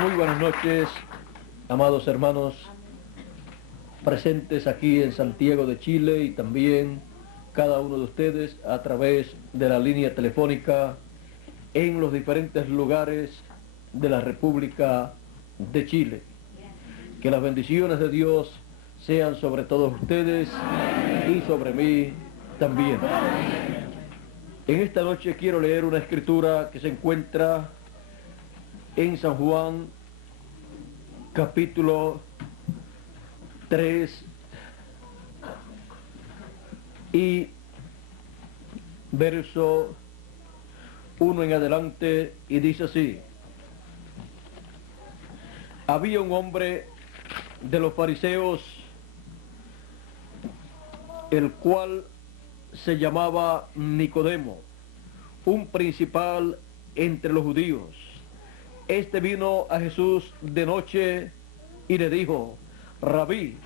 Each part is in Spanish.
Muy buenas noches, amados hermanos, presentes aquí en Santiago de Chile y también cada uno de ustedes a través de la línea telefónica en los diferentes lugares de la República de Chile. Que las bendiciones de Dios sean sobre todos ustedes y sobre mí también. En esta noche quiero leer una escritura que se encuentra en San Juan, capítulo 3 y verso 1 en adelante, y dice así: había un hombre de los fariseos, el cual se llamaba Nicodemo, un principal entre los judíos. Este vino a Jesús de noche y le dijo: Rabí,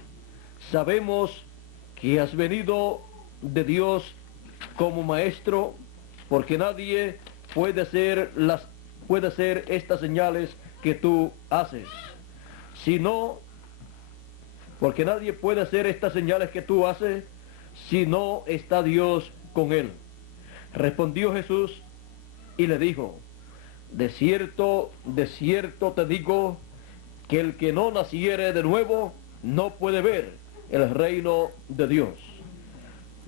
sabemos que has venido de Dios como maestro, porque nadie puede hacer estas señales que tú haces, porque nadie puede hacer estas señales que tú haces, si no está Dios con él. Respondió Jesús y le dijo: de cierto te digo, que el que no naciere de nuevo no puede ver el reino de Dios.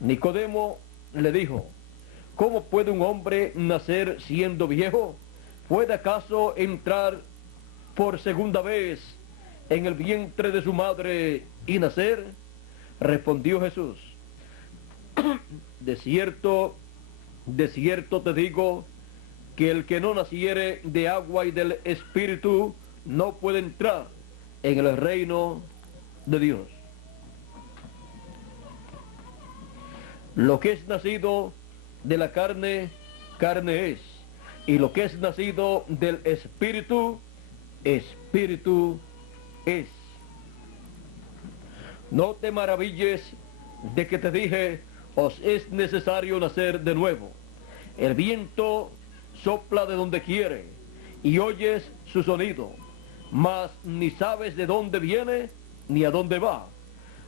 Nicodemo le dijo: ¿cómo puede un hombre nacer siendo viejo? ¿Puede acaso entrar por segunda vez en el vientre de su madre y nacer? Respondió Jesús: de cierto te digo, que el que no naciere de agua y del Espíritu no puede entrar en el reino de Dios. Lo que es nacido de la carne, carne es, y lo que es nacido del Espíritu, Espíritu es. No te maravilles de que te dije: os es necesario nacer de nuevo. El viento sopla de donde quiere y oyes su sonido, mas ni sabes de dónde viene ni a dónde va.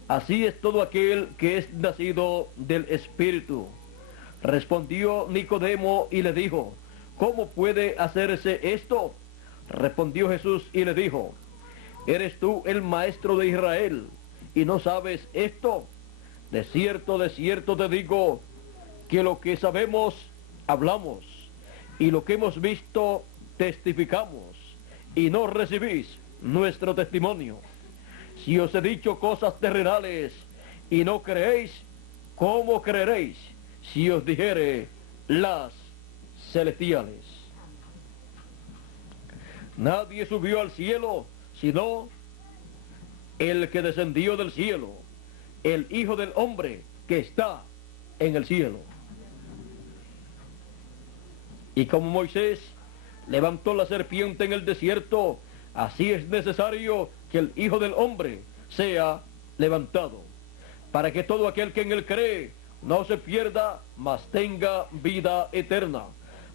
Así es todo aquel que es nacido del Espíritu. Respondió Nicodemo y le dijo: ¿cómo puede hacerse esto? Respondió Jesús y le dijo: ¿eres tú el maestro de Israel y no sabes esto? De cierto te digo, que lo que sabemos hablamos, y lo que hemos visto testificamos, y no recibís nuestro testimonio. Si os he dicho cosas terrenales y no creéis, ¿cómo creeréis si os dijere las celestiales? Nadie subió al cielo sino el que descendió del cielo, el Hijo del Hombre que está en el cielo. Y como Moisés levantó la serpiente en el desierto, así es necesario que el Hijo del Hombre sea levantado, para que todo aquel que en él cree no se pierda, mas tenga vida eterna.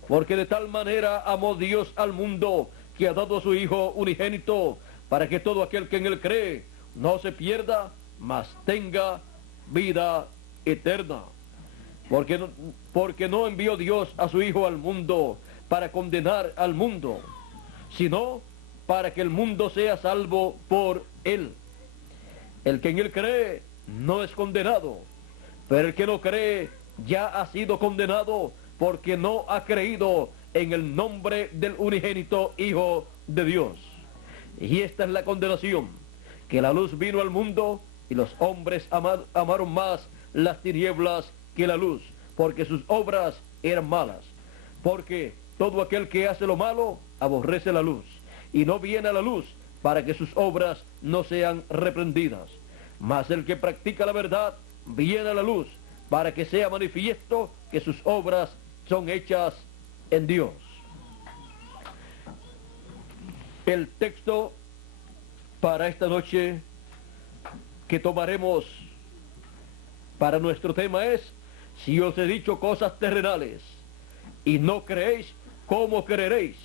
Porque de tal manera amó Dios al mundo, que ha dado a su Hijo unigénito, para que todo aquel que en él cree no se pierda, mas tenga vida eterna. Porque no envió Dios a su Hijo al mundo para condenar al mundo, sino para que el mundo sea salvo por él. El que en él cree no es condenado, pero el que no cree ya ha sido condenado, porque no ha creído en el nombre del unigénito Hijo de Dios. Y esta es la condenación, que la luz vino al mundo, y los hombres amaron más las tinieblas que la luz, porque sus obras eran malas. Porque todo aquel que hace lo malo aborrece la luz, y no viene a la luz, para que sus obras no sean reprendidas. Mas el que practica la verdad viene a la luz, para que sea manifiesto que sus obras son hechas en Dios. El texto para esta noche que tomaremos para nuestro tema es: si os he dicho cosas terrenales y no creéis, ¿cómo creeréis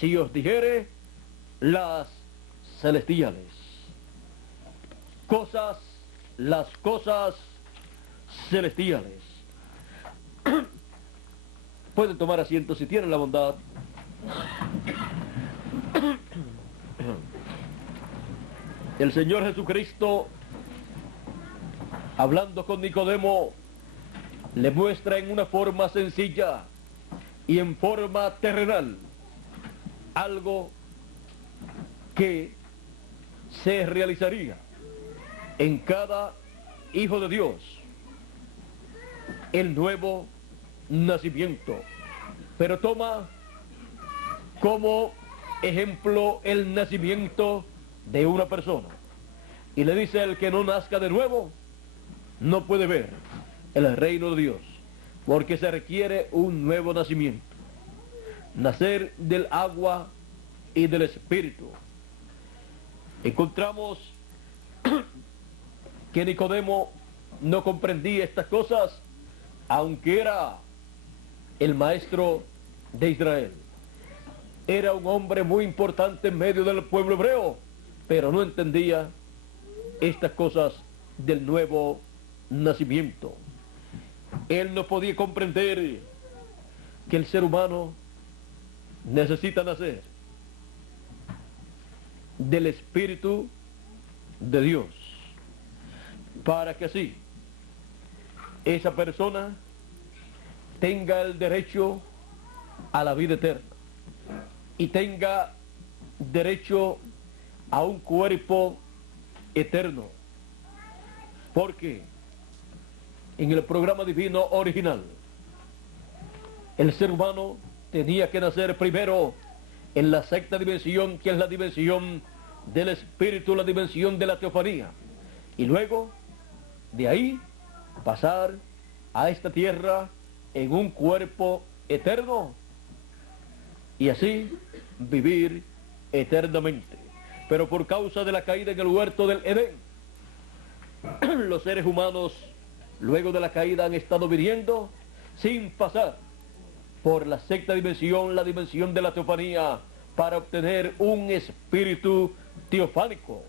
si os dijere las celestiales. Las cosas celestiales. Pueden tomar asiento si tienen la bondad. El Señor Jesucristo, hablando con Nicodemo, le muestra en una forma sencilla y en forma terrenal algo que se realizaría en cada hijo de Dios: el nuevo nacimiento. Pero toma como ejemplo el nacimiento de una persona y le dice: el que no nazca de nuevo no puede ver el reino de Dios, porque se requiere un nuevo nacimiento, nacer del agua y del Espíritu. Encontramos que Nicodemo no comprendía estas cosas, aunque era el maestro de Israel. Era un hombre muy importante en medio del pueblo hebreo, pero no entendía estas cosas del nuevo nacimiento. Él no podía comprender que el ser humano necesita nacer del Espíritu de Dios, para que así esa persona tenga el derecho a la vida eterna y tenga derecho a un cuerpo eterno. Porque en el programa divino original, el ser humano tenía que nacer primero en la sexta dimensión, que es la dimensión del Espíritu, la dimensión de la teofanía, y luego de ahí pasar a esta tierra en un cuerpo eterno y así vivir eternamente. Pero por causa de la caída en el huerto del Edén, los seres humanos luego de la caída han estado viviendo sin pasar por la sexta dimensión, la dimensión de la teofanía, para obtener un espíritu teofánico.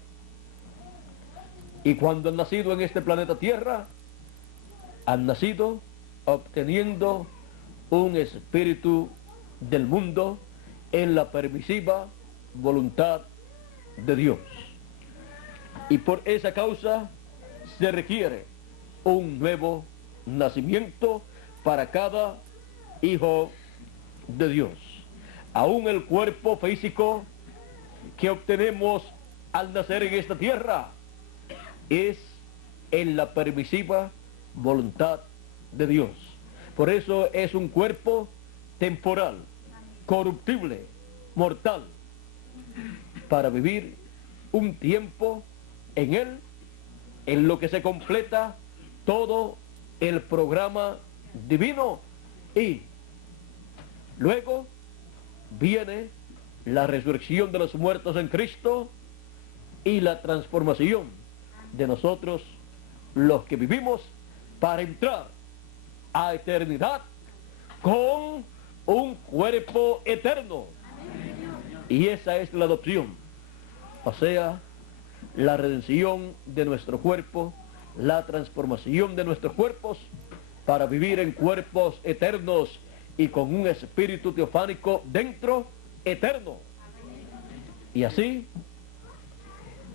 Y cuando han nacido en este planeta Tierra, han nacido obteniendo un espíritu del mundo en la permisiva voluntad de Dios. Y por esa causa se requiere un nuevo nacimiento para cada hijo de Dios. Aún el cuerpo físico que obtenemos al nacer en esta tierra es en la permisiva voluntad de Dios. Por eso es un cuerpo temporal, corruptible, mortal, para vivir un tiempo en él, en lo que se completa todo el programa divino, y luego viene la resurrección de los muertos en Cristo y la transformación de nosotros los que vivimos para entrar a eternidad con un cuerpo eterno. Y esa es la adopción, o sea, la redención de nuestro cuerpo, la transformación de nuestros cuerpos para vivir en cuerpos eternos y con un espíritu teofánico dentro eterno. Y así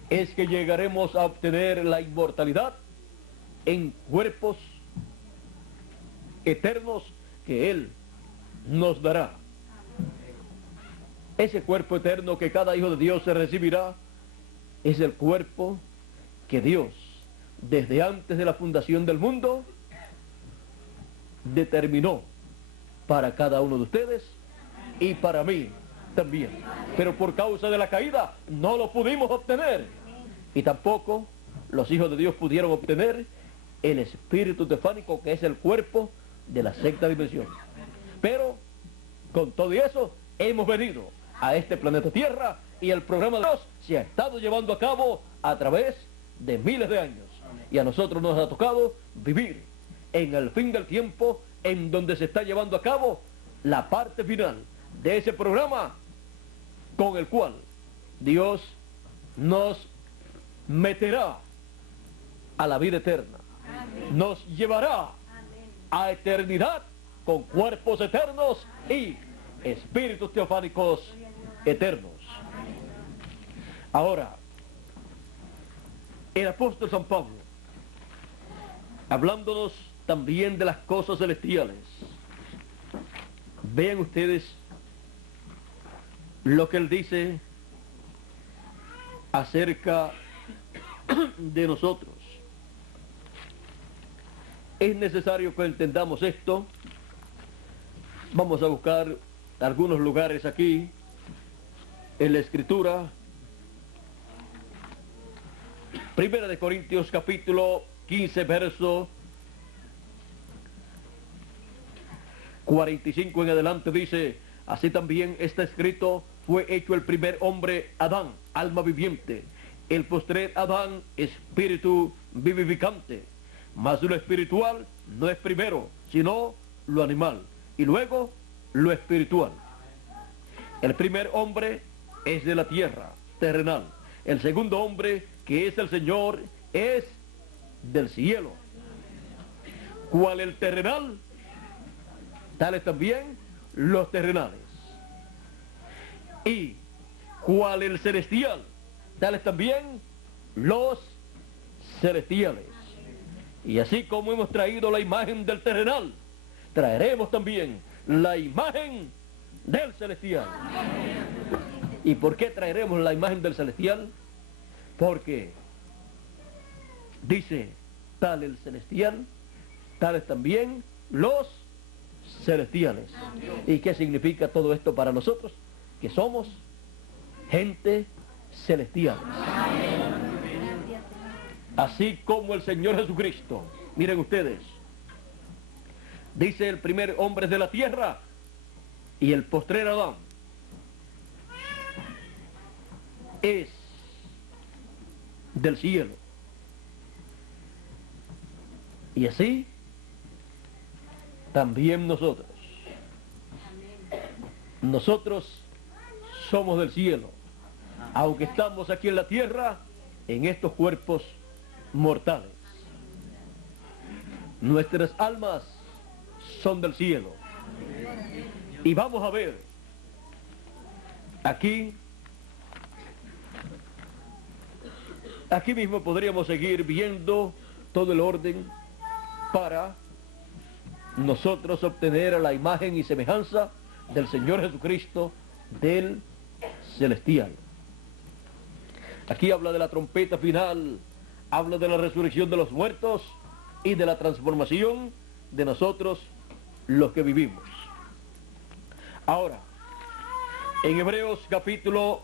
es que llegaremos a obtener la inmortalidad en cuerpos eternos que Él nos dará. Ese cuerpo eterno que cada hijo de Dios se recibirá es el cuerpo que Dios, desde antes de la fundación del mundo, determinó para cada uno de ustedes y para mí también. Pero por causa de la caída no lo pudimos obtener, y tampoco los hijos de Dios pudieron obtener el espíritu teofánico, que es el cuerpo de la sexta dimensión. Pero con todo eso hemos venido a este planeta Tierra, y el programa de Dios se ha estado llevando a cabo a través de miles de años, y a nosotros nos ha tocado vivir en el fin del tiempo, en donde se está llevando a cabo la parte final de ese programa, con el cual Dios nos meterá a la vida eterna. Nos llevará a eternidad con cuerpos eternos y espíritus teofánicos eternos. Ahora, el apóstol San Pablo, hablándonos también de las cosas celestiales, vean ustedes lo que él dice acerca de nosotros. Es necesario que entendamos esto. Vamos a buscar algunos lugares aquí en la Escritura. Primera de Corintios capítulo 15, verso 45 en adelante dice: así también está escrito, fue hecho el primer hombre Adán, alma viviente, el postrer Adán, espíritu vivificante. Mas lo espiritual no es primero, sino lo animal, y luego lo espiritual. El primer hombre es de la tierra, terrenal. El segundo hombre, que es el Señor, es del cielo. ¿Cuál el terrenal? Tales también los terrenales. ¿Y cuál el celestial? Tales también los celestiales. Y así como hemos traído la imagen del terrenal, traeremos también la imagen del celestial. ¿Y por qué traeremos la imagen del celestial? Porque dice, tal el celestial, tales también los celestiales. ¿Y qué significa todo esto para nosotros? Que somos gente celestial. Así como el Señor Jesucristo. Miren ustedes, dice el primer hombre de la tierra y el postrer Adán es del cielo. Y así también nosotros. Nosotros somos del cielo, aunque estamos aquí en la tierra, en estos cuerpos mortales. Nuestras almas son del cielo. Y vamos a ver aquí mismo podríamos seguir viendo todo el orden para nosotros obtener la imagen y semejanza del Señor Jesucristo, del celestial. Aquí habla de la trompeta final, habla de la resurrección de los muertos y de la transformación de nosotros los que vivimos. Ahora, en Hebreos capítulo,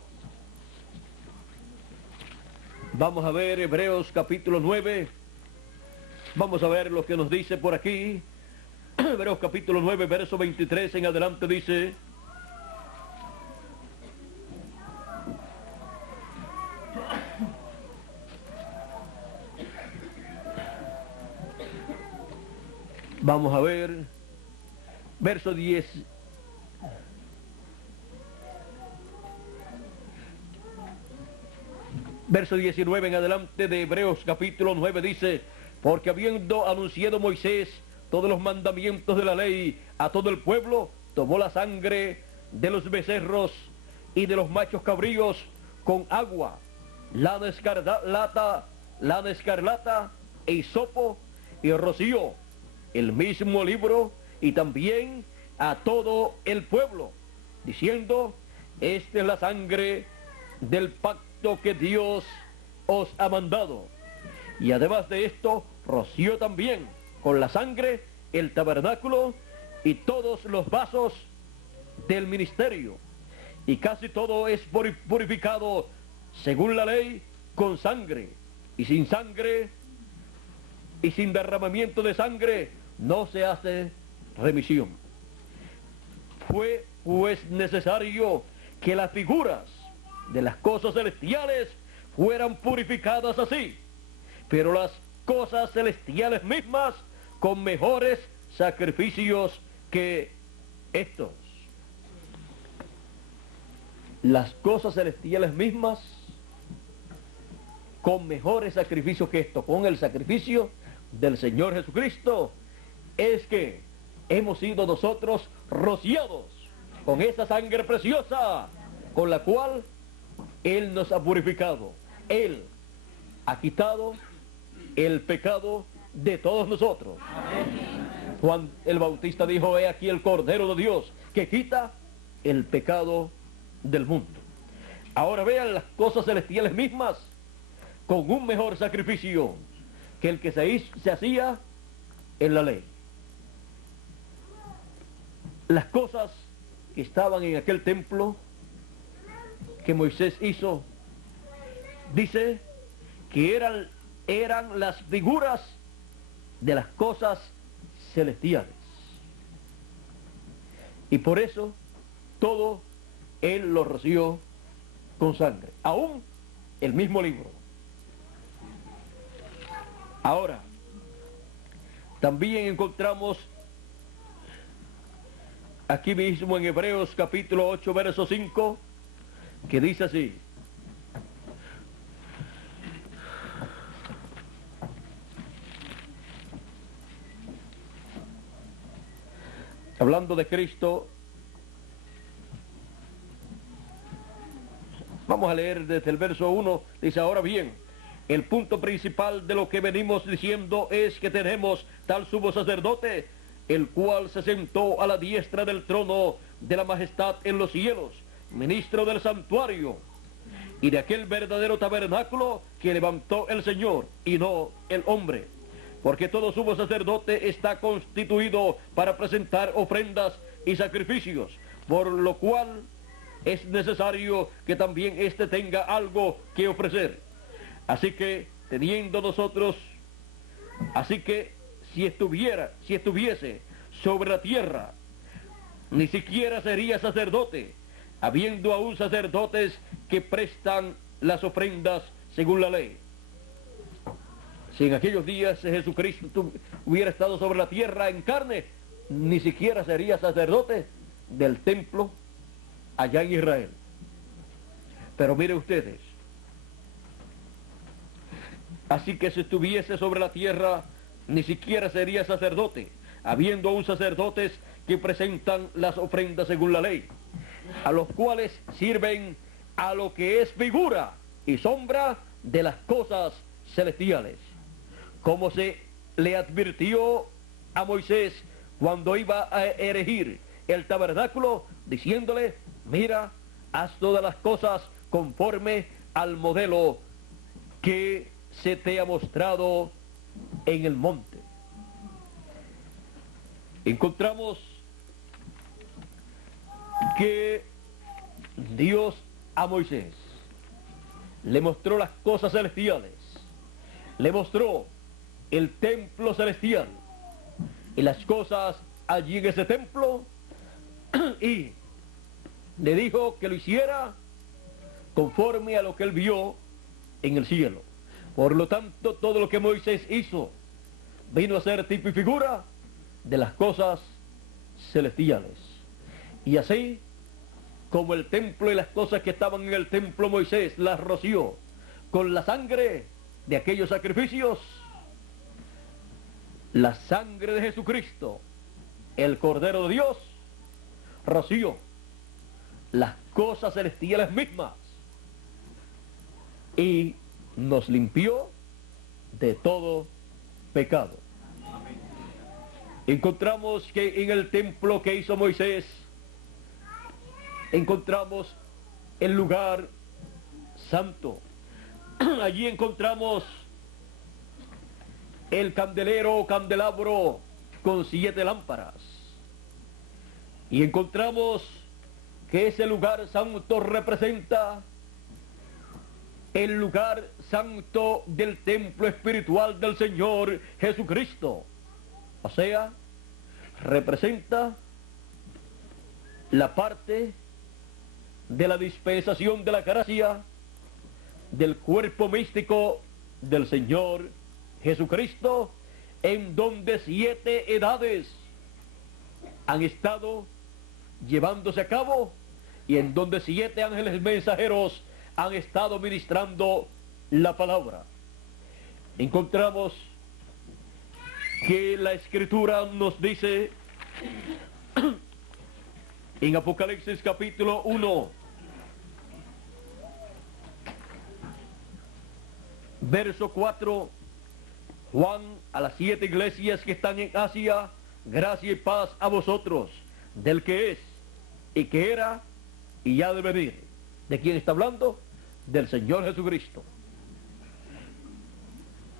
vamos a ver Hebreos capítulo 9, vamos a ver lo que nos dice por aquí. Hebreos capítulo 9, verso 23 en adelante dice: vamos a ver, verso 10. Verso 19 en adelante de Hebreos capítulo 9 dice: porque habiendo anunciado Moisés todos los mandamientos de la ley a todo el pueblo, tomó la sangre de los becerros y de los machos cabríos con agua, lana escarlata e hisopo, y roció el mismo libro y también a todo el pueblo, diciendo: esta es la sangre del pacto que Dios os ha mandado. Y además de esto, roció también con la sangre el tabernáculo y todos los vasos del ministerio. Y casi todo es purificado según la ley con sangre. Y sin sangre y sin derramamiento de sangre no se hace remisión. Fue pues necesario que las figuras de las cosas celestiales fueran purificadas así, pero las cosas celestiales mismas con mejores sacrificios que estos. las cosas celestiales mismas con mejores sacrificios que esto, con el sacrificio del Señor Jesucristo, es que hemos sido nosotros rociados con esa sangre preciosa con la cual Él nos ha purificado. Él ha quitado el pecado de todos nosotros. Juan el Bautista dijo: he aquí el Cordero de Dios que quita el pecado del mundo. Ahora vean las cosas celestiales mismas con un mejor sacrificio que el que se hacía en la ley. Las cosas que estaban en aquel templo que Moisés hizo, dice que eran las figuras de las cosas celestiales. Y por eso todo Él lo roció con sangre, aún el mismo libro. Ahora, también encontramos aquí mismo en Hebreos capítulo 8, verso 5, que dice así: hablando de Cristo, vamos a leer desde el verso 1, dice: ahora bien, el punto principal de lo que venimos diciendo es que tenemos tal sumo sacerdote, el cual se sentó a la diestra del trono de la majestad en los cielos, ministro del santuario y de aquel verdadero tabernáculo que levantó el Señor y no el hombre. Porque todo sumo sacerdote está constituido para presentar ofrendas y sacrificios, por lo cual es necesario que también éste tenga algo que ofrecer. Así que si estuviese sobre la tierra, ni siquiera sería sacerdote, habiendo aún sacerdotes que prestan las ofrendas según la ley. Si en aquellos días Jesucristo hubiera estado sobre la tierra en carne, ni siquiera sería sacerdote del templo allá en Israel. Pero miren ustedes, así que si estuviese sobre la tierra, ni siquiera sería sacerdote, habiendo aún sacerdotes que presentan las ofrendas según la ley, a los cuales sirven a lo que es figura y sombra de las cosas celestiales, como se le advirtió a Moisés cuando iba a erigir el tabernáculo, diciéndole: mira, haz todas las cosas conforme al modelo que se te ha mostrado en el monte. Encontramos que Dios a Moisés le mostró las cosas celestiales, le mostró el templo celestial y las cosas allí en ese templo, y le dijo que lo hiciera conforme a lo que él vio en el cielo. Por lo tanto, todo lo que Moisés hizo vino a ser tipo y figura de las cosas celestiales. Y así como el templo y las cosas que estaban en el templo, Moisés las roció con la sangre de aquellos sacrificios, la sangre de Jesucristo, el Cordero de Dios, roció las cosas celestiales mismas y nos limpió de todo pecado. Encontramos que en el templo que hizo Moisés, encontramos el lugar santo. Allí encontramos el candelero o candelabro con 7 lámparas. Y encontramos que ese lugar santo representa el lugar santo del templo espiritual del Señor Jesucristo. O sea, representa la parte de la dispensación de la gracia del cuerpo místico del Señor Jesucristo, en donde 7 edades han estado llevándose a cabo y en donde 7 ángeles mensajeros han estado ministrando la palabra. Encontramos que la Escritura nos dice en Apocalipsis capítulo 1, verso 4, Juan a las 7 iglesias que están en Asia, gracia y paz a vosotros, del que es, y que era, y ha de venir. ¿De quién está hablando? Del Señor Jesucristo.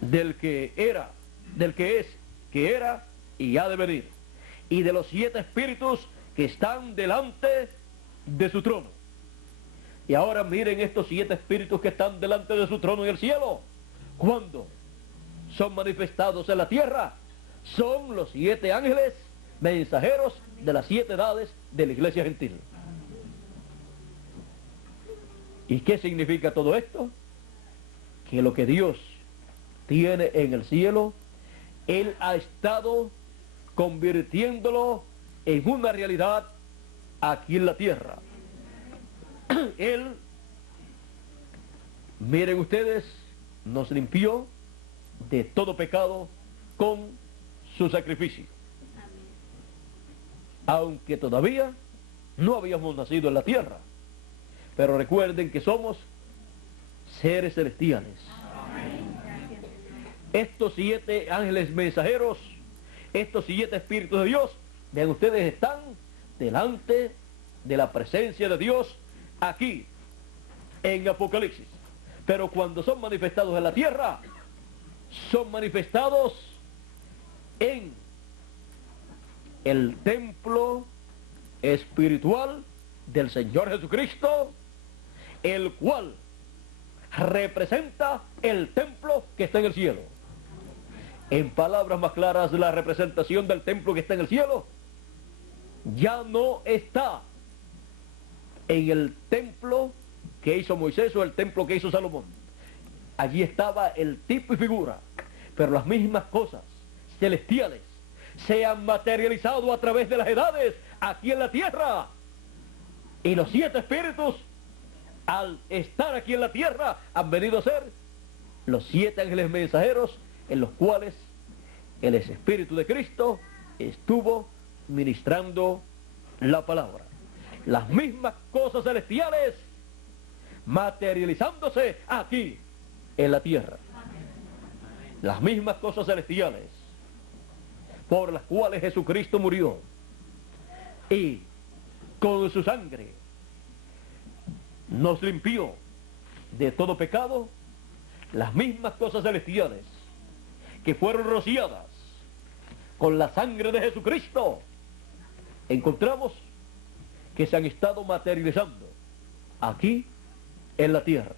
Del que era, del que es, que era, y ha de venir. Y de los 7 espíritus que están delante de su trono. Y ahora miren estos 7 espíritus que están delante de su trono en el cielo. ¿Cuándo son manifestados en la tierra? Son los 7 ángeles mensajeros de las 7 edades de la iglesia gentil. ¿Y qué significa todo esto? Que lo que Dios tiene en el cielo, Él ha estado convirtiéndolo en una realidad aquí en la tierra. Él, miren ustedes, nos limpió de todo pecado con su sacrificio. Aunque todavía no habíamos nacido en la tierra. Pero recuerden que somos seres celestiales. Estos 7 ángeles mensajeros, estos 7 espíritus de Dios, vean ustedes, están delante de la presencia de Dios aquí en Apocalipsis. Pero cuando son manifestados en la tierra, son manifestados en el templo espiritual del Señor Jesucristo, el cual representa el templo que está en el cielo. En palabras más claras, la representación del templo que está en el cielo ya no está en el templo que hizo Moisés o el templo que hizo Salomón. Allí estaba el tipo y figura, pero las mismas cosas celestiales se han materializado a través de las edades aquí en la tierra. Y los 7 espíritus, al estar aquí en la tierra, han venido a ser los 7 ángeles mensajeros en los cuales el Espíritu de Cristo estuvo ministrando la palabra. Las mismas cosas celestiales materializándose aquí en la tierra. Las mismas cosas celestiales por las cuales Jesucristo murió y con su sangre nos limpió de todo pecado. Las mismas cosas celestiales que fueron rociadas con la sangre de Jesucristo, encontramos que se han estado materializando aquí en la tierra.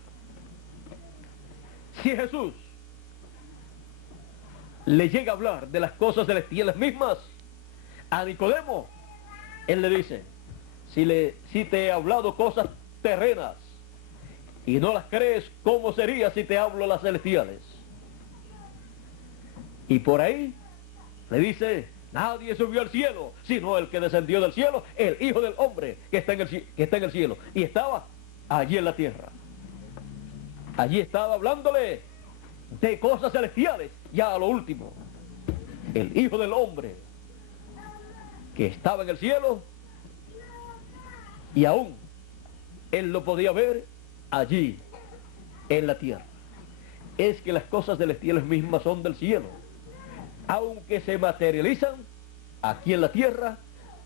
Si Jesús le llega a hablar de las cosas celestiales mismas a Nicodemo, él le dice: si te he hablado cosas terrenas y no las crees, ¿cómo sería si te hablo las celestiales? Y por ahí le dice: nadie subió al cielo sino el que descendió del cielo, el Hijo del Hombre que está en el cielo. Y estaba allí en la tierra. Allí estaba hablándole de cosas celestiales. Ya a lo último, el Hijo del Hombre que estaba en el cielo, y aún él lo podía ver allí en la tierra. Es que las cosas celestiales mismas son del cielo, aunque se materializan aquí en la tierra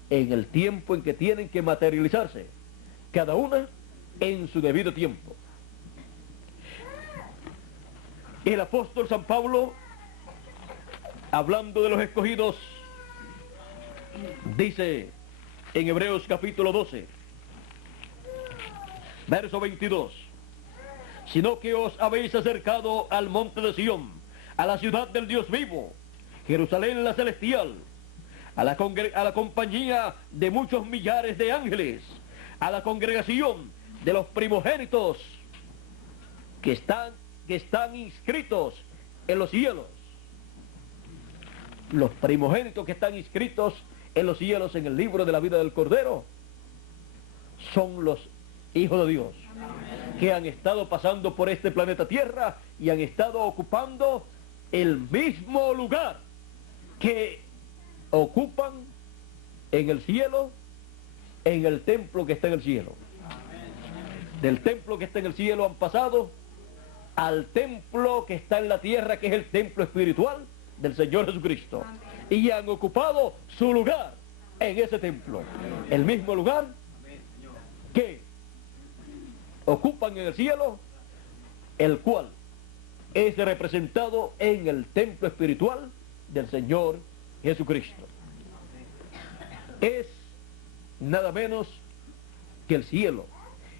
en el tiempo en que tienen que materializarse, cada una en su debido tiempo. El apóstol San Pablo, hablando de los escogidos, dice en Hebreos capítulo 12, verso 22: sino que os habéis acercado al monte de Sión, a la ciudad del Dios vivo, Jerusalén la celestial, a la compañía de muchos millares de ángeles, a la congregación de los primogénitos que están inscritos en los cielos. Los primogénitos que están inscritos en los cielos en el libro de la vida del Cordero son los hijos de Dios, que han estado pasando por este planeta Tierra y han estado ocupando el mismo lugar que ocupan en el cielo, en el templo que está en el cielo. Del templo que está en el cielo han pasado al templo que está en la tierra, que es el templo espiritual del Señor Jesucristo. Y han ocupado su lugar en ese templo. El mismo lugar que ocupan en el cielo, el cual es representado en el templo espiritual del Señor Jesucristo. Es nada menos que el cielo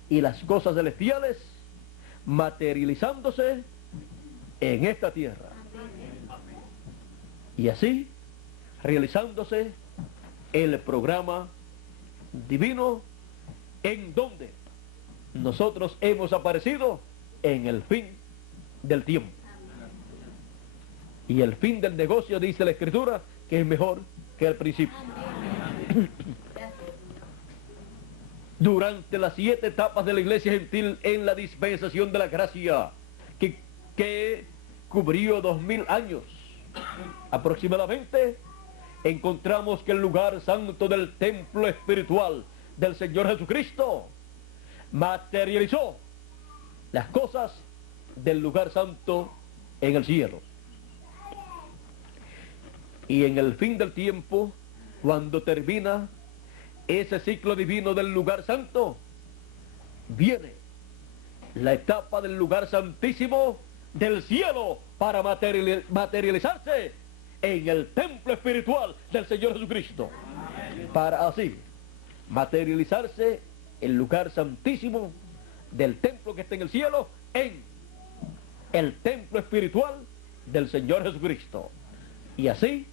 y las cosas celestiales materializándose en esta tierra. Y así realizándose el programa divino en donde nosotros hemos aparecido en el fin del tiempo. Y el fin del negocio, dice la Escritura, que es mejor que el principio. Durante las 7 etapas de la iglesia gentil en la dispensación de la gracia, que cubrió 2000 años aproximadamente, encontramos que el lugar santo del templo espiritual del Señor Jesucristo materializó las cosas del lugar santo en el cielo. Y en el fin del tiempo, cuando termina ese ciclo divino del lugar santo, viene la etapa del lugar santísimo del cielo para materializarse en el templo espiritual del Señor Jesucristo. Para así materializarse el lugar santísimo del templo que está en el cielo en el templo espiritual del Señor Jesucristo. Y así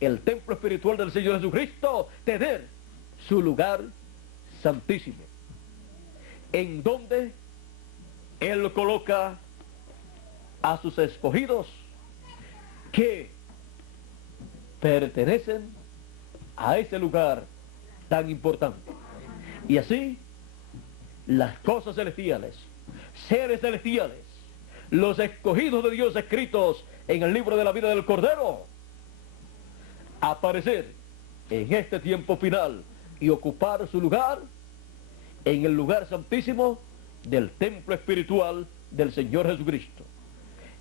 el templo espiritual del Señor Jesucristo tener su lugar santísimo, en donde Él coloca a sus escogidos que pertenecen a ese lugar tan importante. Y así las cosas celestiales, seres celestiales, los escogidos de Dios escritos en el libro de la vida del Cordero, aparecer en este tiempo final y ocupar su lugar en el lugar santísimo del templo espiritual del Señor Jesucristo.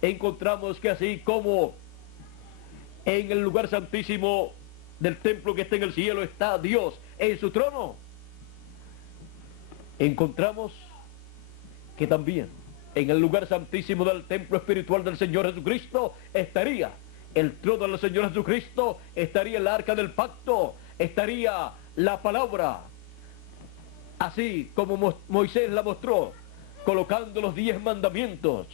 Encontramos que así como en el lugar santísimo del templo que está en el cielo está Dios en su trono, encontramos que también en el lugar santísimo del templo espiritual del Señor Jesucristo estaría el trono del Señor Jesucristo, estaría el arca del pacto, estaría la palabra, así como Moisés la mostró, colocando los 10 mandamientos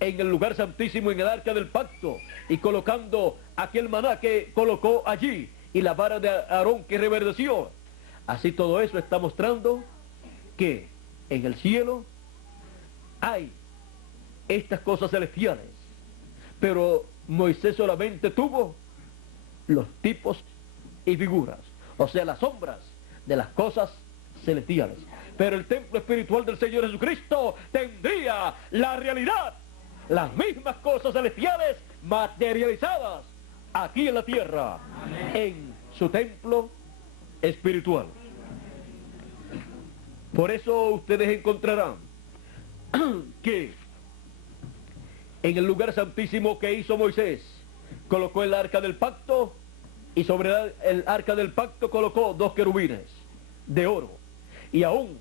en el lugar santísimo, en el arca del pacto, y colocando aquel maná que colocó allí, y la vara de Aarón que reverdeció. Así todo eso está mostrando que en el cielo hay estas cosas celestiales, pero Moisés solamente tuvo los tipos y figuras, o sea, las sombras de las cosas celestiales. Pero el templo espiritual del Señor Jesucristo tendría la realidad, las mismas cosas celestiales materializadas aquí en la tierra. Amén. En su templo espiritual. Por eso ustedes encontrarán que en el lugar santísimo que hizo Moisés, colocó el arca del pacto, y sobre el arca del pacto colocó 2 querubines de oro. Y aún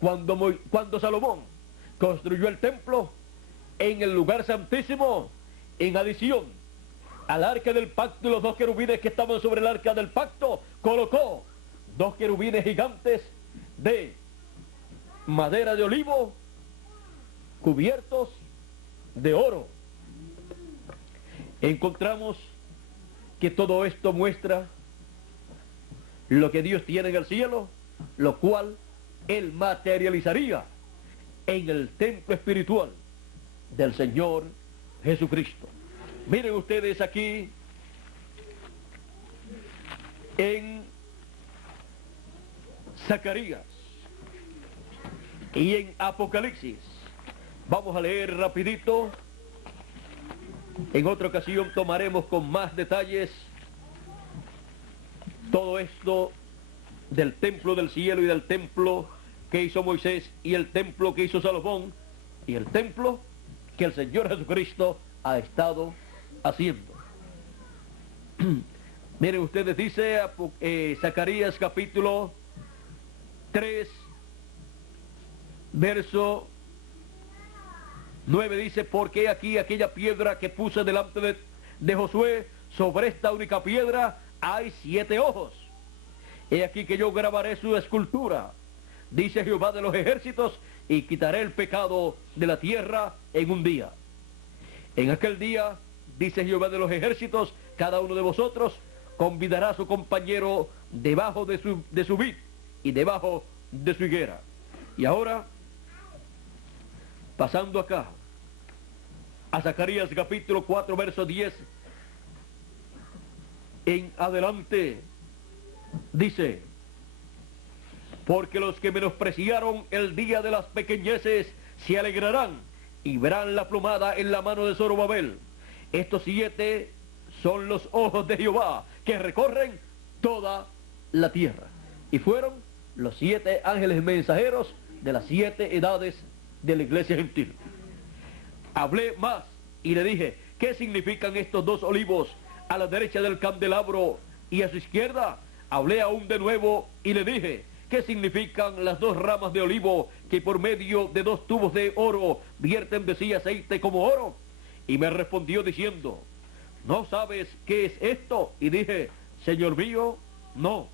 cuando Salomón construyó el templo, en el lugar santísimo, en adición al arca del pacto y los 2 querubines que estaban sobre el arca del pacto, colocó 2 querubines gigantes de madera de olivo, cubiertos de oro. Encontramos que todo esto muestra lo que Dios tiene en el cielo, lo cual Él materializaría en el templo espiritual del Señor Jesucristo. Miren ustedes aquí en Zacarías, Y en Apocalipsis, vamos a leer rapidito. En otra ocasión tomaremos con más detalles todo esto del templo del cielo y del templo que hizo Moisés y el templo que hizo Salomón y el templo que el Señor Jesucristo ha estado haciendo. Miren ustedes, dice Zacarías capítulo 3, verso 9, dice: porque aquí aquella piedra que puse delante de Josué, sobre esta única piedra hay 7 ojos. He aquí que yo grabaré su escultura, dice Jehová de los ejércitos, y quitaré el pecado de la tierra en un día. En aquel día, dice Jehová de los ejércitos, cada uno de vosotros convidará a su compañero debajo de su vid y debajo de su higuera. Y ahora, pasando acá a Zacarías capítulo 4, verso 10 en adelante, dice: porque los que menospreciaron el día de las pequeñeces se alegrarán y verán la plumada en la mano de Zorobabel. Estos 7 son los ojos de Jehová que recorren toda la tierra. Y fueron los 7 ángeles mensajeros de las 7 edades de la iglesia gentil. Hablé más y le dije: ¿qué significan estos 2 olivos a la derecha del candelabro y a su izquierda? Hablé aún de nuevo y le dije: ¿qué significan las 2 ramas de olivo que por medio de 2 tubos de oro vierten de sí aceite como oro? Y me respondió diciendo: ¿no sabes qué es esto? Y dije: Señor mío, no.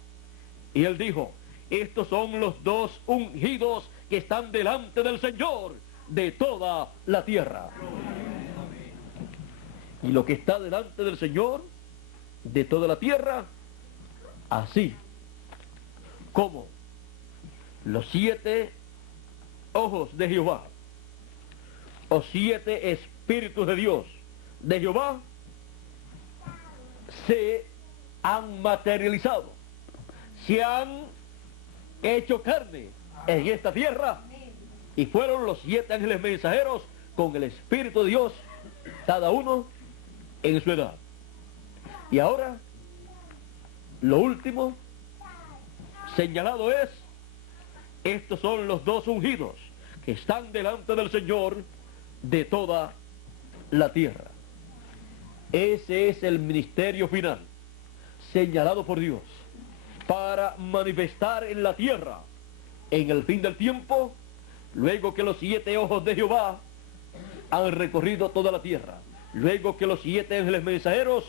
Y él dijo: estos son los 2 ungidos que están delante del Señor de toda la tierra. Y lo que está delante del Señor de toda la tierra, así como los 7 ojos de Jehová, o 7 espíritus de Dios de Jehová, se han materializado, se han hecho carne en esta tierra, y fueron los 7 ángeles mensajeros con el Espíritu de Dios, cada uno en su edad. Y ahora, lo último señalado es: estos son los 2 ungidos que están delante del Señor de toda la tierra. Ese es el ministerio final, señalado por Dios, para manifestar en la tierra, en el fin del tiempo, luego que los 7 ojos de Jehová han recorrido toda la tierra, luego que los 7 ángeles mensajeros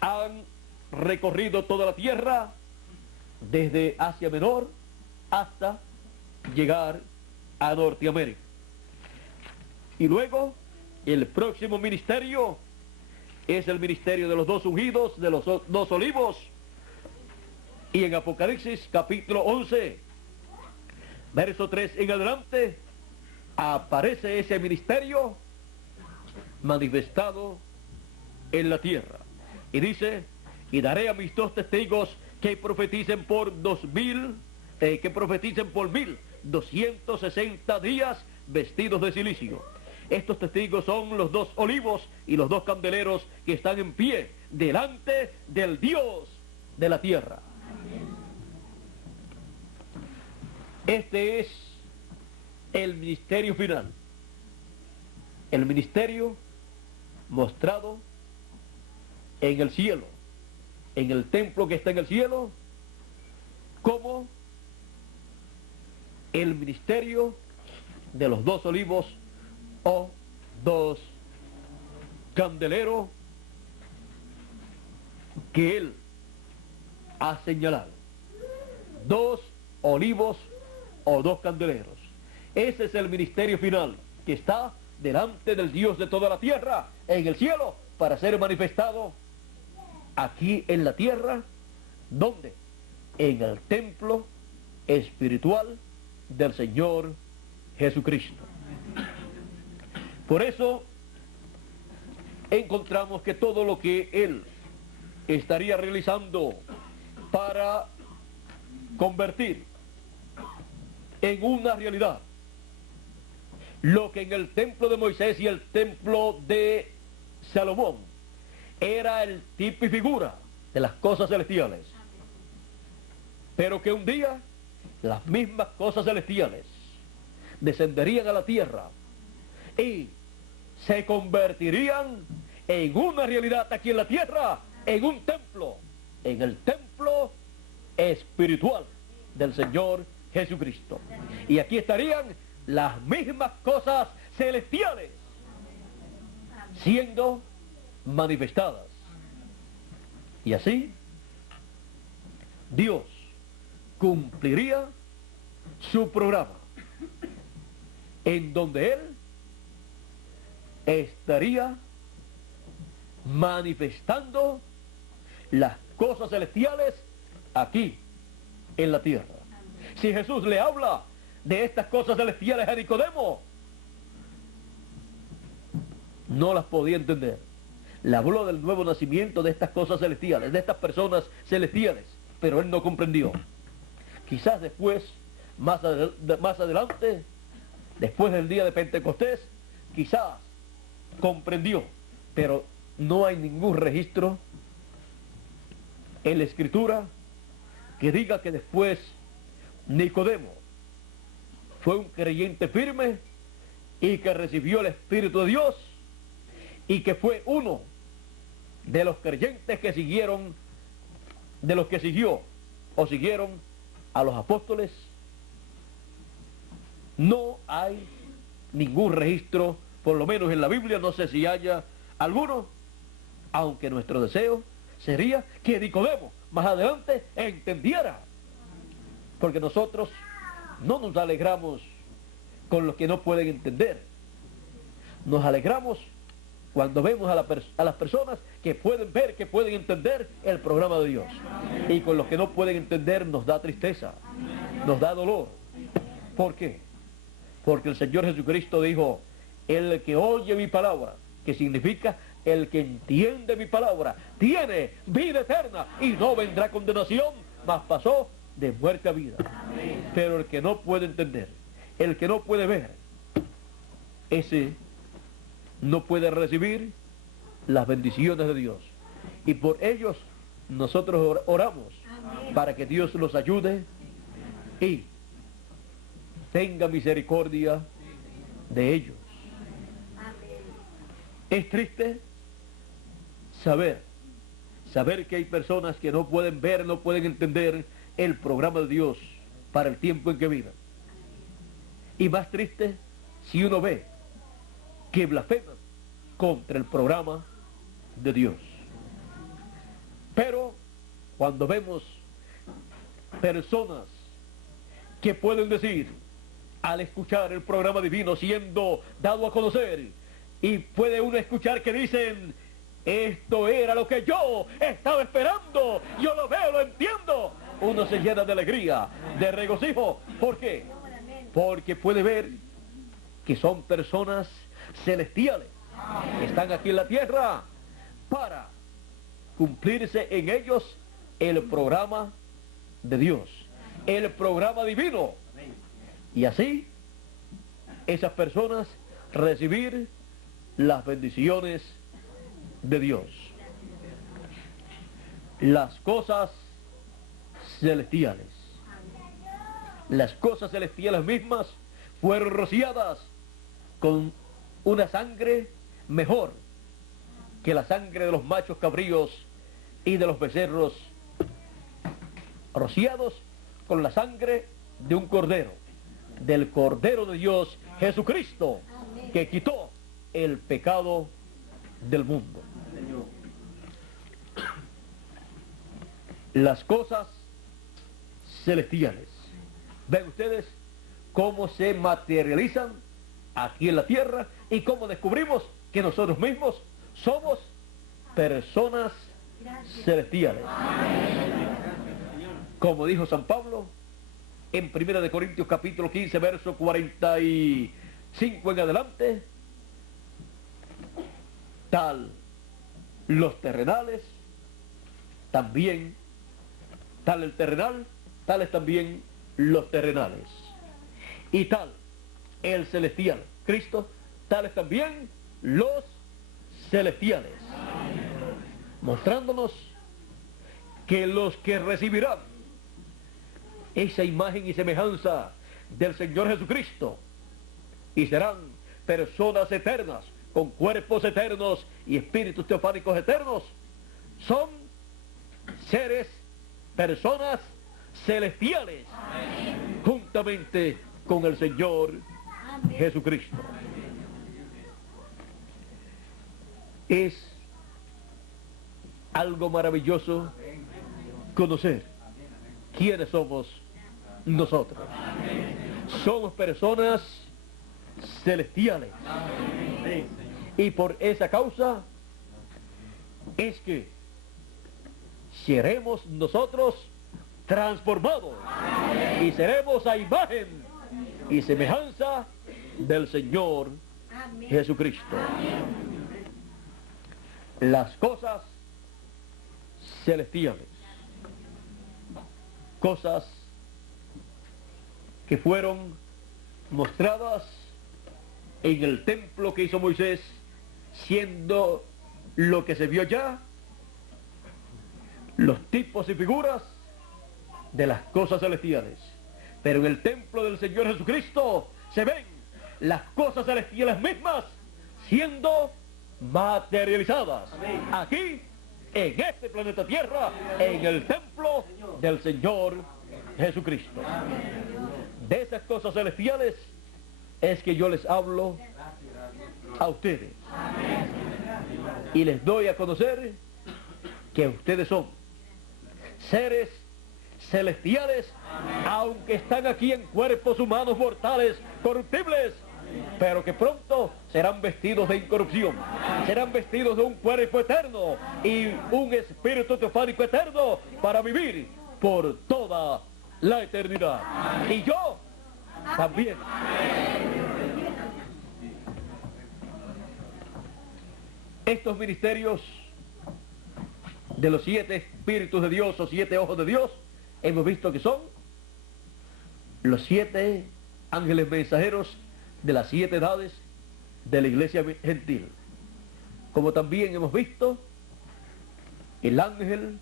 han recorrido toda la tierra, desde Asia Menor hasta llegar a Norteamérica. Y luego, el próximo ministerio es el ministerio de los 2 ungidos, de los 2 olivos. Y en Apocalipsis capítulo 11, verso 3 en adelante, aparece ese ministerio manifestado en la tierra. Y dice: y daré a mis 2 testigos que profeticen por 1260 días vestidos de cilicio. Estos testigos son los 2 olivos y los 2 candeleros que están en pie delante del Dios de la tierra. Este es el ministerio final, el ministerio mostrado en el cielo, en el templo que está en el cielo, como el ministerio de los 2 olivos o 2 candeleros que él ha señalado. 2 olivos o 2 candeleros. Ese es el ministerio final que está delante del Dios de toda la tierra, en el cielo, para ser manifestado aquí en la tierra. ¿Dónde? En el templo espiritual del Señor Jesucristo. Por eso encontramos que todo lo que Él estaría realizando para convertir en una realidad Lo que en el templo de Moisés y el templo de Salomón era el tipo y figura de las cosas celestiales. Pero que un día las mismas cosas celestiales descenderían a la tierra y se convertirían en una realidad aquí en la tierra, en un templo, en el templo espiritual del Señor Jesucristo. Y aquí estarían las mismas cosas celestiales siendo manifestadas. Y así Dios cumpliría su programa, en donde Él estaría manifestando las cosas celestiales aquí en la tierra. Si Jesús le habla de estas cosas celestiales a Nicodemo, no las podía entender. Le habló del nuevo nacimiento, de estas cosas celestiales, de estas personas celestiales, pero él no comprendió. Quizás después, más adelante, después del día de Pentecostés, quizás comprendió, pero no hay ningún registro en la Escritura que diga que después Nicodemo fue un creyente firme y que recibió el Espíritu de Dios y que fue uno de los creyentes que siguieron, de los que siguió o siguieron a los apóstoles. No hay ningún registro, por lo menos en la Biblia, no sé si haya alguno, aunque nuestro deseo sería que Nicodemo más adelante entendiera, porque nosotros no nos alegramos con los que no pueden entender, nos alegramos cuando vemos a las personas que pueden ver, que pueden entender el programa de Dios. Y con los que no pueden entender nos da tristeza, nos da dolor. ¿Por qué? Porque el Señor Jesucristo dijo, el que oye mi palabra, que significa el que entiende mi palabra, tiene vida eterna y no vendrá condenación, mas pasó de muerte a vida. Pero el que no puede entender, el que no puede ver, ese no puede recibir las bendiciones de Dios. Y por ellos nosotros oramos para que Dios los ayude y tenga misericordia de ellos. Es triste saber que hay personas que no pueden ver, no pueden entender el programa de Dios para el tiempo en que viven. Y más triste si uno ve que blasfeman contra el programa de Dios. Pero cuando vemos personas que pueden decir, al escuchar el programa divino siendo dado a conocer, y puede uno escuchar que dicen, esto era lo que yo estaba esperando, yo lo veo, lo entiendo, uno se llena de alegría, de regocijo. ¿Por qué? Porque puede ver que son personas celestiales, que están aquí en la tierra para cumplirse en ellos el programa de Dios, el programa divino, y así esas personas recibir las bendiciones de Dios. Las cosas celestiales, las cosas celestiales mismas fueron rociadas con una sangre mejor que la sangre de los machos cabríos y de los becerros, rociados con la sangre de un cordero, del Cordero de Dios Jesucristo, que quitó el pecado del mundo. Las cosas celestiales, ven ustedes cómo se materializan aquí en la tierra y cómo descubrimos que nosotros mismos somos personas celestiales. Como dijo San Pablo en 1 Corintios capítulo 15, verso 45 en adelante, tal los terrenales, también, tal el terrenal, tales también los terrenales. Y tal el celestial, Cristo, tales también los celestiales, mostrándonos que los que recibirán esa imagen y semejanza del Señor Jesucristo y serán personas eternas, con cuerpos eternos y espíritus teofánicos eternos, son seres, personas celestiales, juntamente con el Señor Jesucristo. Es algo maravilloso conocer quiénes somos nosotros. Somos personas celestiales. Y por esa causa es que seremos nosotros transformados y seremos a imagen y semejanza del Señor Jesucristo. Las cosas celestiales, cosas que fueron mostradas en el templo que hizo Moisés, siendo lo que se vio ya, los tipos y figuras de las cosas celestiales. Pero en el templo del Señor Jesucristo se ven las cosas celestiales mismas siendo materializadas aquí, en este planeta Tierra, en el templo del Señor Jesucristo. De esas cosas celestiales es que yo les hablo a ustedes y les doy a conocer que ustedes son seres celestiales, aunque están aquí en cuerpos humanos mortales, corruptibles, pero que pronto serán vestidos de incorrupción, serán vestidos de un cuerpo eterno y un espíritu teofánico eterno para vivir por toda la eternidad. Y yo también. Estos ministerios de los 7 espíritus de Dios o 7 ojos de Dios, hemos visto que son los 7 ángeles mensajeros de las 7 edades de la iglesia gentil. Como también hemos visto el ángel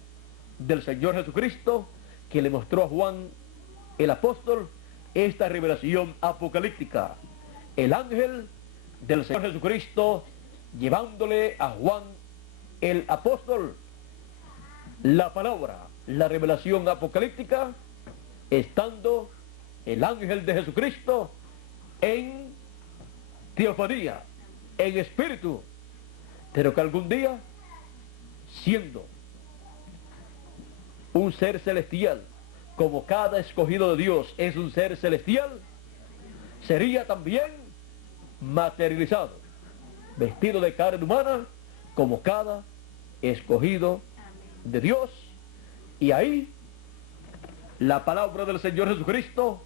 del Señor Jesucristo que le mostró a Juan el apóstol esta revelación apocalíptica. El ángel del Señor Jesucristo llevándole a Juan el apóstol la palabra, la revelación apocalíptica, estando el ángel de Jesucristo en teofanía, en espíritu, pero que algún día, siendo un ser celestial, como cada escogido de Dios es un ser celestial, sería también materializado, vestido de carne humana, como cada escogido de Dios, y ahí la palabra del Señor Jesucristo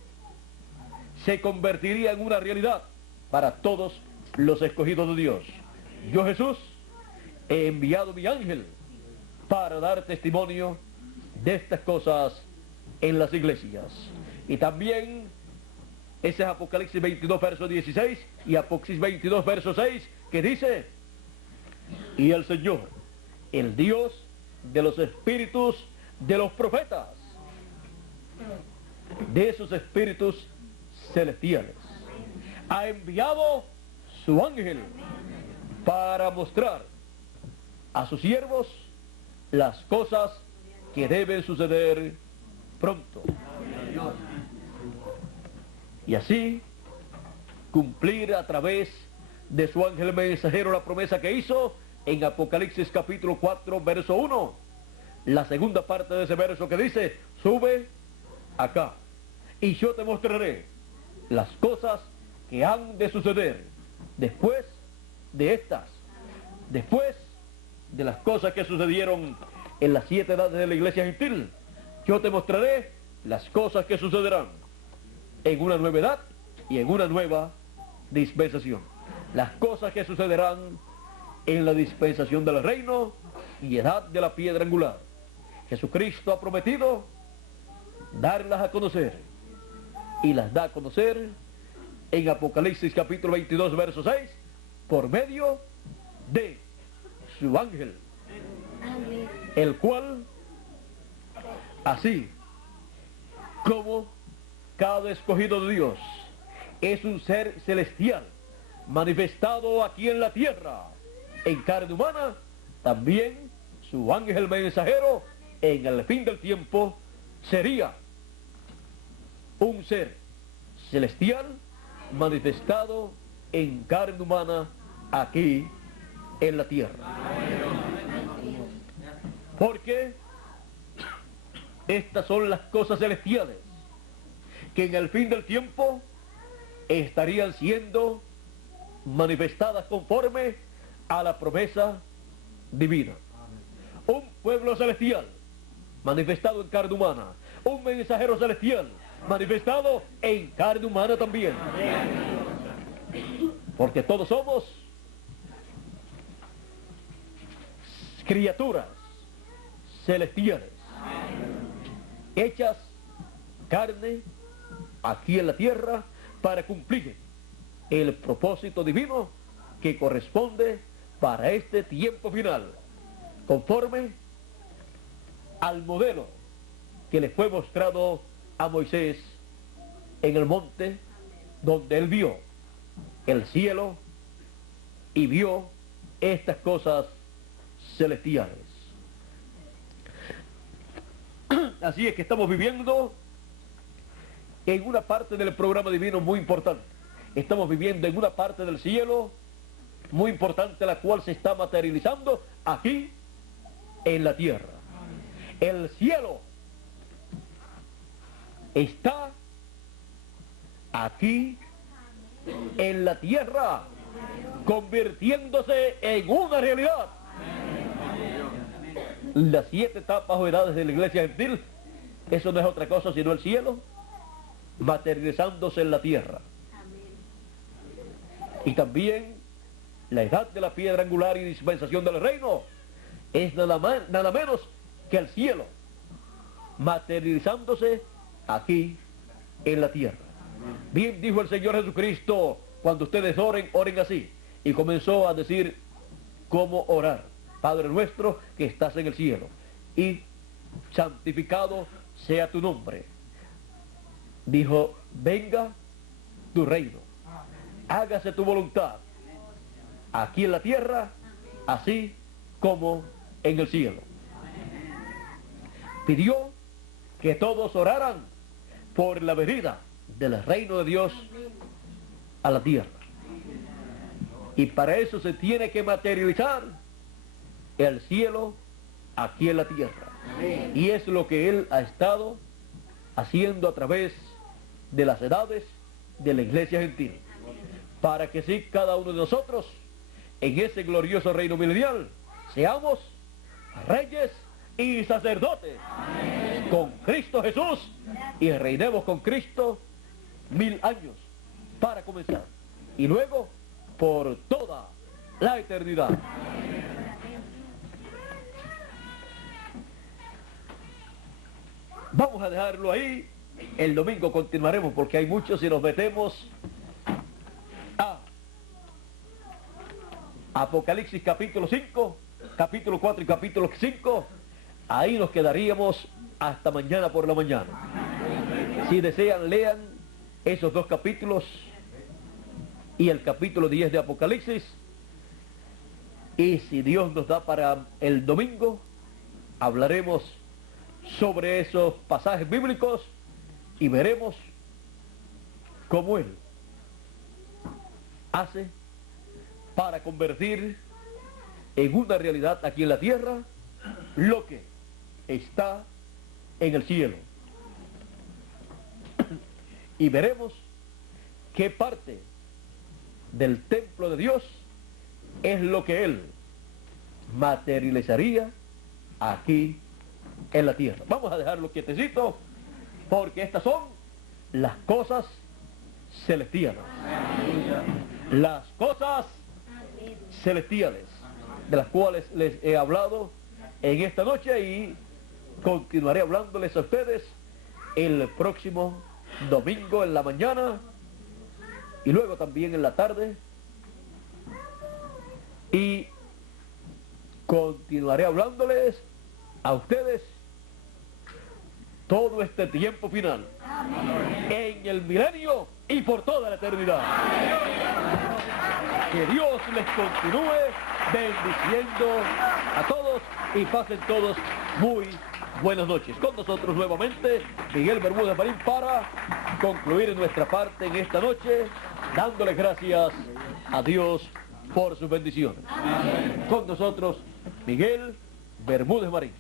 se convertiría en una realidad para todos los escogidos de Dios. Yo, Jesús, he enviado mi ángel para dar testimonio de estas cosas en las iglesias. Y también ese es Apocalipsis 22 verso 16 y Apocalipsis 22 verso 6, que dice: y el Señor, el Dios de los espíritus de los profetas, de esos espíritus celestiales, ha enviado su ángel para mostrar a sus siervos las cosas que deben suceder pronto, y así cumplir a través de su ángel mensajero la promesa que hizo en Apocalipsis capítulo 4 verso 1, la segunda parte de ese verso que dice: sube acá y yo te mostraré las cosas que han de suceder después de estas, después de las cosas que sucedieron en las 7 edades de la iglesia gentil. Yo te mostraré las cosas que sucederán en una nueva edad y en una nueva dispensación. Las cosas que sucederán en la dispensación del reino y edad de la piedra angular. Jesucristo ha prometido darlas a conocer y las da a conocer en Apocalipsis capítulo 22, verso 6, por medio de su ángel, el cual, así como cada escogido de Dios es un ser celestial manifestado aquí en la tierra en carne humana, también su ángel mensajero en el fin del tiempo sería un ser celestial manifestado en carne humana aquí en la tierra. Porque estas son las cosas celestiales que en el fin del tiempo estarían siendo manifestadas conforme a la promesa divina. Un pueblo celestial manifestado en carne humana, un mensajero celestial manifestado en carne humana también. Porque todos somos criaturas celestiales, hechas carne aquí en la tierra para cumplir el propósito divino que corresponde para este tiempo final, conforme al modelo que le fue mostrado a Moisés en el monte, donde él vio el cielo y vio estas cosas celestiales. Así es que estamos viviendo en una parte del programa divino muy importante. Estamos viviendo en una parte del cielo muy importante, la cual se está materializando aquí en la tierra. El cielo está aquí en la tierra, convirtiéndose en una realidad. Las 7 etapas o edades de la iglesia gentil, eso no es otra cosa sino el cielo materializándose en la tierra. Y también la edad de la piedra angular y dispensación del reino es nada menos que el cielo materializándose aquí en la tierra. Bien dijo el Señor Jesucristo: cuando ustedes oren, oren así. Y comenzó a decir cómo orar: Padre nuestro que estás en el cielo, y santificado sea tu nombre. Dijo: venga tu reino, hágase tu voluntad, aquí en la tierra, así como en el cielo. Pidió que todos oraran por la venida del reino de Dios a la tierra. Y para eso se tiene que materializar el cielo aquí en la tierra. Y es lo que Él ha estado haciendo a través de las edades de la iglesia gentil, para que sí cada uno de nosotros en ese glorioso reino milenial seamos reyes y sacerdotes con Cristo Jesús, y reinemos con Cristo 1000 años para comenzar, y luego por toda la eternidad. Vamos a dejarlo ahí. El domingo continuaremos, porque hay muchos, y nos metemos a Apocalipsis capítulo 5, capítulo 4 y capítulo 5. Ahí nos quedaríamos hasta mañana por la mañana. Si desean, lean esos 2 capítulos y el capítulo 10 de Apocalipsis. Y si Dios nos da para el domingo, hablaremos sobre esos pasajes bíblicos y veremos cómo Él hace para convertir en una realidad aquí en la tierra lo que está en el cielo. Y veremos qué parte del templo de Dios es lo que Él materializaría aquí en la tierra. Vamos a dejarlo quietecito, porque estas son las cosas celestiales. Las cosas celestiales de las cuales les he hablado en esta noche, y continuaré hablándoles a ustedes el próximo domingo en la mañana, y luego también en la tarde, y continuaré hablándoles a ustedes todo este tiempo final, en el milenio y por toda la eternidad. Que Dios les continúe bendiciendo a todos y pasen todos muy buenas noches. Con nosotros nuevamente Miguel Bermúdez Marín para concluir nuestra parte en esta noche, dándoles gracias a Dios por sus bendiciones. Con nosotros Miguel Bermúdez Marín.